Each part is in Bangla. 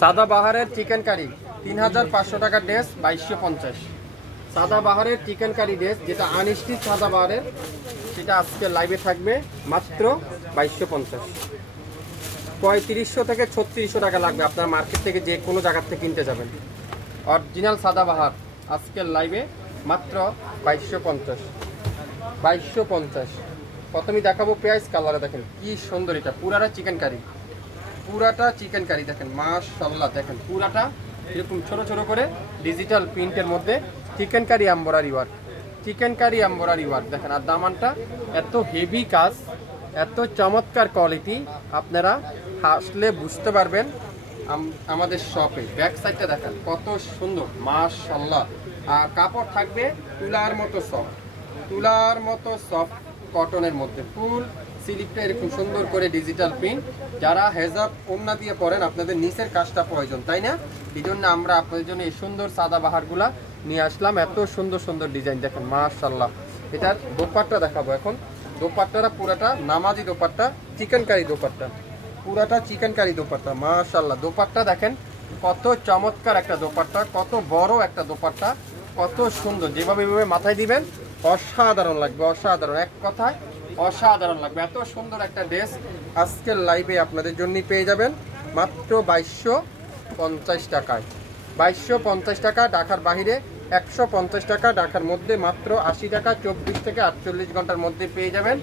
সাদাবাহারের চিকেন কারি 3500 টাকা ড্রেস 2250। সাদাবাহারের চিকেন কারি ড্রেস যেটা আনস্টিচ সাদাবাহারের, সেটা আজকে লাইভে থাকবে মাত্র 2250। 3500 থেকে 3600 টাকা লাগবে আপনার মার্কেট থেকে যে কোনো জায়গা থেকে কিনতে যাবেন। অরিজিনাল সাদাবাহার আজকের লাইভে মাত্র 2250। 2250। প্রথমেই দেখাবো পেঁয়াজ কালারে, দেখেন কি সুন্দর, এটা পুরাটা চিকেন কারি, পুরাটা চিকেন কারি দেখেন মাশাআল্লাহ। দেখেন পুরাটা এরকম ছোট ছোট করে ডিজিটাল প্রিন্টের মধ্যে chikankari embroidery work, chikankari embroidery work দেখেন। আর দামানটা এত হেভি কাজ, এত চমৎকার কোয়ালিটি, আপনারা আসলে বুঝতে পারবেন আমাদের শপে। ব্যাক সাইডটা দেখেন কত সুন্দর মাশাআল্লাহ। আর কাপড় থাকবে তুলার মতো সফট, তুলার মতো সফট কটনের মধ্যে। ফুল স্লিপটা এরকম সুন্দর করে ডিজিটাল প্রিন্ট। যারা হেজাব ওড়না দিয়ে পরেন আপনাদের নিচের কাজটা প্রয়োজন, তাই না? এই জন্য আমরা আপনাদের জন্য এই সুন্দর সাদাবাহারগুলা নিয়ে আসলাম। এত সুন্দর সুন্দর ডিজাইন দেখেন মাশাআল্লাহ। এটার দোপাট্টা দেখাবো এখন। দোপাট্টাটা পুরাটা নামাজি দোপাট্টা, চিকেন কারি দোপাট্টা, পুরাটা চিকেন কারি দোপাট্টা মাশাআল্লাহ। দোপাট্টা দেখেন কত চমৎকার একটা দোপাট্টা, কত বড় একটা দোপাট্টা, কত সুন্দর। যেভাবে মাথায় দিবেন অসাধারণ লাগবে, অসাধারণ, এক কথায় অসাধারণ লাগবে। এত সুন্দর একটা ড্রেস আজকের লাইভে আপনাদের জন্য পেয়ে যাবেন মাত্র 2250 টাকায়। 2250 টাকা। ঢাকার বাইরে 150 টাকা, ঢাকার মধ্যে মাত্র 80 টাকা। 24 থেকে 48 ঘন্টার মধ্যে পেয়ে যাবেন।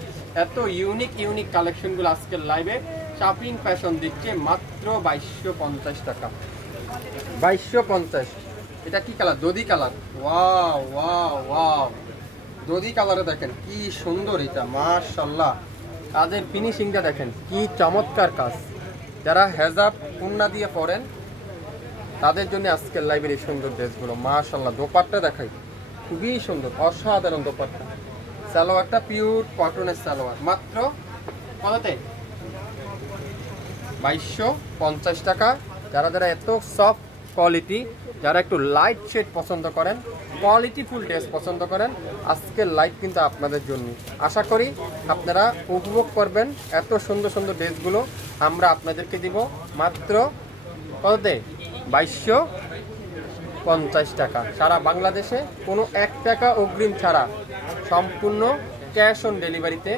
এত ইউনিক ইউনিক কালেকশনগুলো আজকের লাইভে শপিং ফ্যাশন দিচ্ছে মাত্র 2250 টাকা। 2250। এটা কি কালার? দধি কালার। ওয়াও ওয়াও ওয়াও, দধি কালারে দেখেন কি সুন্দর এটা মাশাআল্লাহ। কাজের ফিনিশিংটা দেখেন কি চমৎকার কাজ। যারা হেজাব ওড়না দিয়ে পরেন তাদের জন্য আজকের লাইভের এই সুন্দর ড্রেসগুলো মাশাআল্লাহ। দোপাট্টা দেখাই খুবই সুন্দর, অসাধারণ দোপাট্টা। সালোয়ারটা পিওর কটনের সালোয়ার, মাত্র কততে? 2250 টাকা। যারা যারা এত সফট কোয়ালিটি, যারা একটু লাইট শেড পছন্দ করেন, কোয়ালিটি ফুল ড্রেস পছন্দ করেন, আজকের লাইভ কিন্তু আপনাদের জন্য। আশা করি আপনারা উপভোগ করবেন এত সুন্দর সুন্দর ড্রেসগুলো। আমরা আপনাদেরকে দিব মাত্র কততে? 2250 টাকা। সারা বাংলাদেশে কোনো 1 টাকা অগ্রিম ছাড়া সম্পূর্ণ ক্যাশ অন ডেলিভারিতে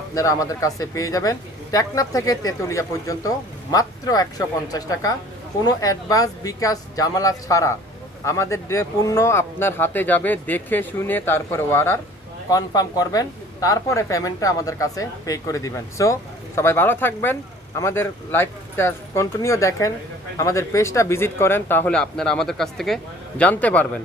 আপনারা আমাদের কাছে পেয়ে যাবেন। টেকনাফ থেকে তেতুলিয়া পর্যন্ত মাত্র 150 টাকা। কোনো অ্যাডভান্স বিকাশ জামালা ছাড়া আমাদের যে পণ্য আপনার হাতে যাবে, দেখে শুনে তারপরে অর্ডার কনফার্ম করবেন, তারপরে পেমেন্টটা আমাদের কাছে পে করে দিবেন। সো সবাই ভালো থাকবেন, আমাদের লাইভটা কন্টিনিউ দেখেন, আমাদের পেজটা ভিজিট করেন, তাহলে আপনারা আমাদের কাছ থেকে জানতে পারবেন।